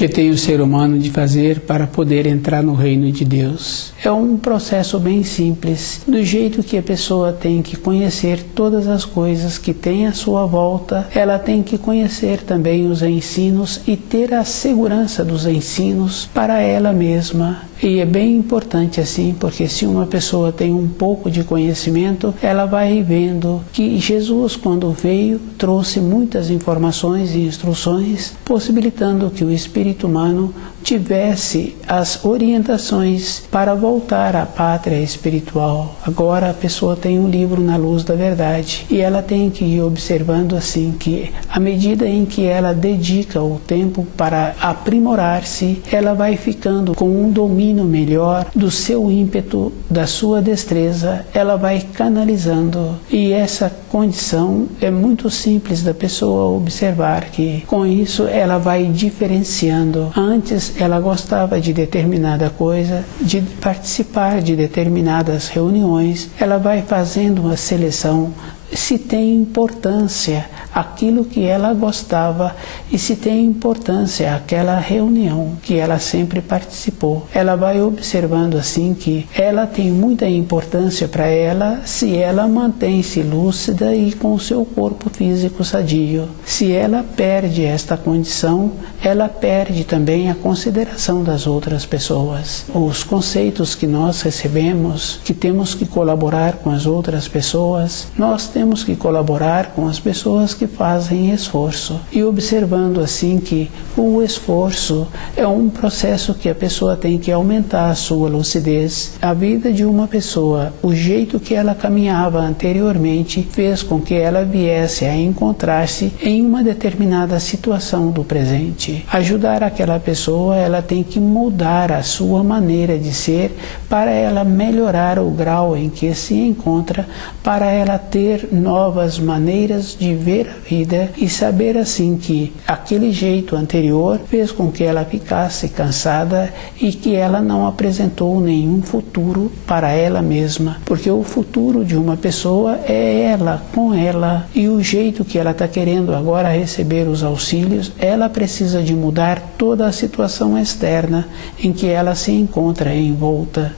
que tem o ser humano de fazer para poder entrar no reino de Deus? É um processo bem simples, do jeito que a pessoa tem que conhecer todas as coisas que tem à sua volta, ela tem que conhecer também os ensinos e ter a segurança dos ensinos para ela mesma. E é bem importante assim, porque se uma pessoa tem um pouco de conhecimento, ela vai vendo que Jesus, quando veio, trouxe muitas informações e instruções, possibilitando que o espírito humano tivesse as orientações para voltar à pátria espiritual. Agora a pessoa tem um livro na luz da verdade e ela tem que ir observando assim que à medida em que ela dedica o tempo para aprimorar-se, ela vai ficando com um domínio melhor do seu ímpeto, da sua destreza, ela vai canalizando, e essa condição é muito simples da pessoa observar, que com isso ela vai diferenciando. Antes ela gostava de determinada coisa, de participar de determinadas reuniões, ela vai fazendo uma seleção, se tem importância aquilo que ela gostava e se tem importância aquela reunião que ela sempre participou. Ela vai observando assim que ela tem muita importância para ela se ela mantém-se lúcida e com o seu corpo físico sadio. Se ela perde esta condição, ela perde também a consideração das outras pessoas. Os conceitos que nós recebemos, que temos que colaborar com as outras pessoas, nós temos que colaborar com as pessoas que fazem esforço, e observando assim que o esforço é um processo que a pessoa tem que aumentar a sua lucidez. A vida de uma pessoa, o jeito que ela caminhava anteriormente, fez com que ela viesse a encontrar-se em uma determinada situação do presente. Ajudar aquela pessoa, ela tem que mudar a sua maneira de ser para ela melhorar o grau em que se encontra, para ela ter novas maneiras de ver a vida e saber assim que aquele jeito anterior fez com que ela ficasse cansada e que ela não apresentou nenhum futuro para ela mesma, porque o futuro de uma pessoa é ela, com ela, e o jeito que ela está querendo agora receber os auxílios, ela precisa de mudar toda a situação externa em que ela se encontra envolta.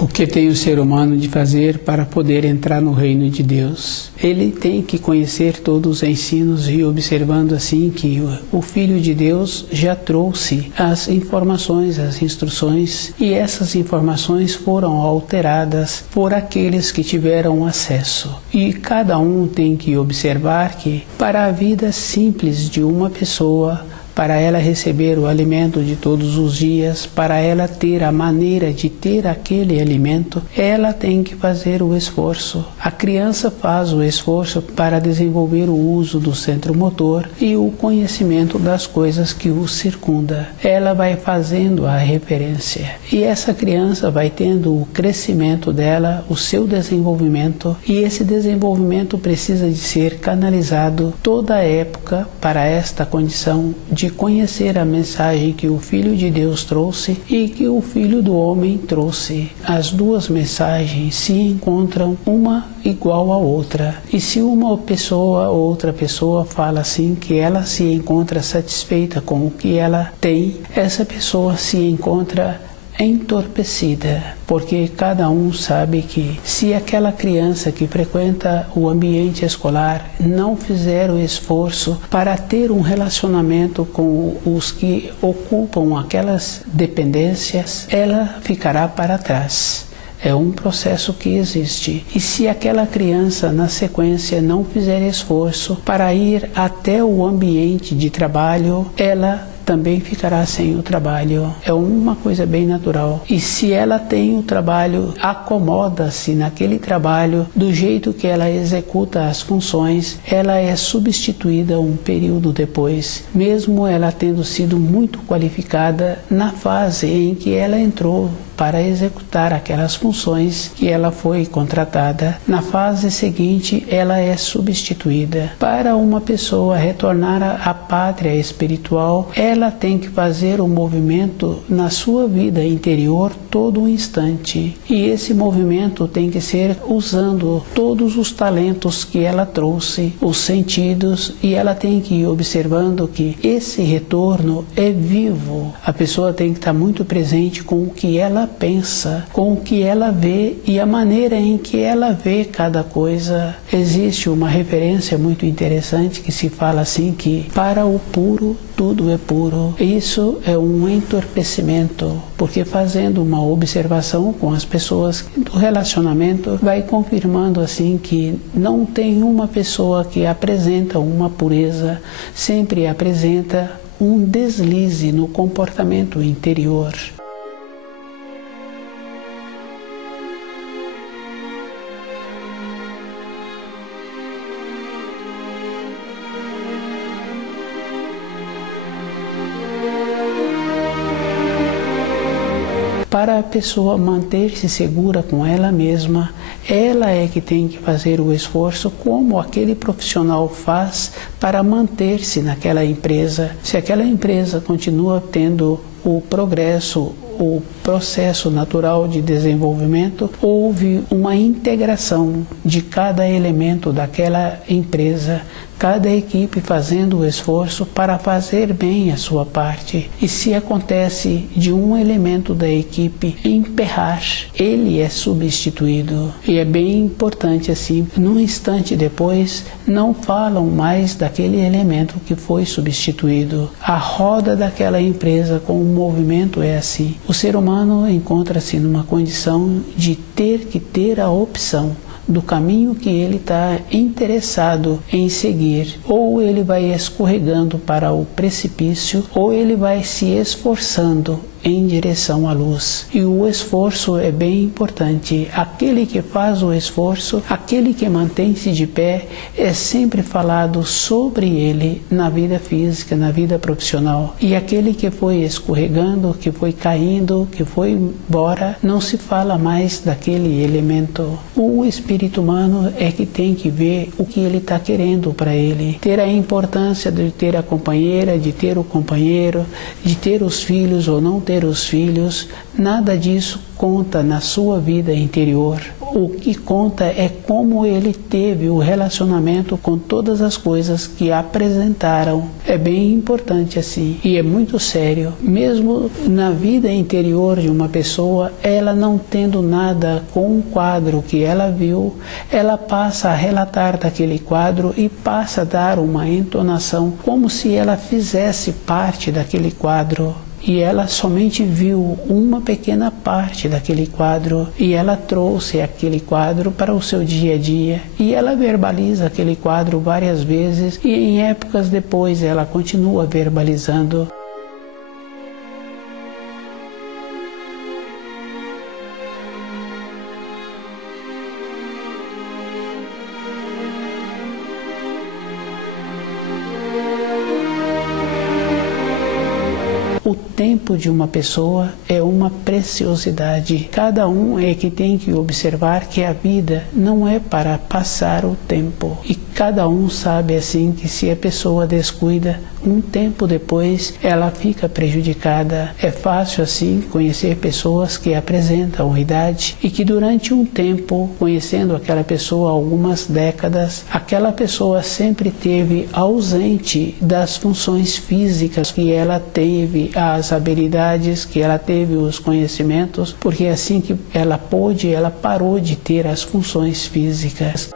O que tem o ser humano de fazer para poder entrar no reino de Deus? Ele tem que conhecer todos os ensinos e observando assim que o Filho de Deus já trouxe as informações, as instruções, e essas informações foram alteradas por aqueles que tiveram acesso. E cada um tem que observar que para a vida simples de uma pessoa, para ela receber o alimento de todos os dias, para ela ter a maneira de ter aquele alimento, ela tem que fazer o esforço. A criança faz o esforço para desenvolver o uso do centro motor e o conhecimento das coisas que o circunda. Ela vai fazendo a referência e essa criança vai tendo o crescimento dela, o seu desenvolvimento, e esse desenvolvimento precisa de ser canalizado toda a época para esta condição de conhecer a mensagem que o Filho de Deus trouxe e que o Filho do Homem trouxe. As duas mensagens se encontram uma igual à outra. E se uma pessoa ou outra pessoa fala assim que ela se encontra satisfeita com o que ela tem, essa pessoa se encontra entorpecida, porque cada um sabe que se aquela criança que frequenta o ambiente escolar não fizer o esforço para ter um relacionamento com os que ocupam aquelas dependências, ela ficará para trás. É um processo que existe. E se aquela criança, na sequência, não fizer esforço para ir até o ambiente de trabalho, ela também ficará sem o trabalho. É uma coisa bem natural. E se ela tem o trabalho, acomoda-se naquele trabalho, do jeito que ela executa as funções, ela é substituída um período depois, mesmo ela tendo sido muito qualificada na fase em que ela entrou para executar aquelas funções que ela foi contratada. Na fase seguinte, ela é substituída. Para uma pessoa retornar à pátria espiritual, ela tem que fazer um movimento na sua vida interior todo um instante. E esse movimento tem que ser usando todos os talentos que ela trouxe, os sentidos, e ela tem que ir observando que esse retorno é vivo. A pessoa tem que estar muito presente com o que ela pensa, com o que ela vê e a maneira em que ela vê cada coisa. Existe uma referência muito interessante que se fala assim que para o puro tudo é puro. Isso é um entorpecimento, porque fazendo uma observação com as pessoas do relacionamento, vai confirmando assim que não tem uma pessoa que apresenta uma pureza, sempre apresenta um deslize no comportamento interior. Para a pessoa manter-se segura com ela mesma, ela é que tem que fazer o esforço como aquele profissional faz para manter-se naquela empresa. Se aquela empresa continua tendo o progresso, o processo natural de desenvolvimento, houve uma integração de cada elemento daquela empresa, cada equipe fazendo o esforço para fazer bem a sua parte. E se acontece de um elemento da equipe emperrar, ele é substituído. E é bem importante assim, num instante depois, não falam mais daquele elemento que foi substituído. A roda daquela empresa com o movimento é assim. O ser humano encontra-se numa condição de ter que ter a opção do caminho que ele está interessado em seguir. Ou ele vai escorregando para o precipício, ou ele vai se esforçando em direção à luz. E o esforço é bem importante. Aquele que faz o esforço, aquele que mantém-se de pé, é sempre falado sobre ele na vida física, na vida profissional. E aquele que foi escorregando, que foi caindo, que foi embora, não se fala mais daquele elemento. O espírito humano é que tem que ver o que ele está querendo para ele. Ter a importância de ter a companheira, de ter o companheiro, de ter os filhos ou não ter os filhos, nada disso conta na sua vida interior. O que conta é como ele teve o relacionamento com todas as coisas que apresentaram. É bem importante assim e é muito sério. Mesmo na vida interior de uma pessoa, ela não tendo nada com um quadro que ela viu, ela passa a relatar daquele quadro e passa a dar uma entonação como se ela fizesse parte daquele quadro. E ela somente viu uma pequena parte daquele quadro e ela trouxe aquele quadro para o seu dia a dia e ela verbaliza aquele quadro várias vezes e em épocas depois ela continua verbalizando. O tempo de uma pessoa é uma preciosidade. Cada um é que tem que observar que a vida não é para passar o tempo. E cada um sabe assim que se a pessoa descuida, um tempo depois ela fica prejudicada. É fácil assim conhecer pessoas que apresentam idade e que durante um tempo, conhecendo aquela pessoa algumas décadas, aquela pessoa sempre teve ausente das funções físicas que ela teve, as habilidades que ela teve, os conhecimentos, porque assim que ela pôde, ela parou de ter as funções físicas.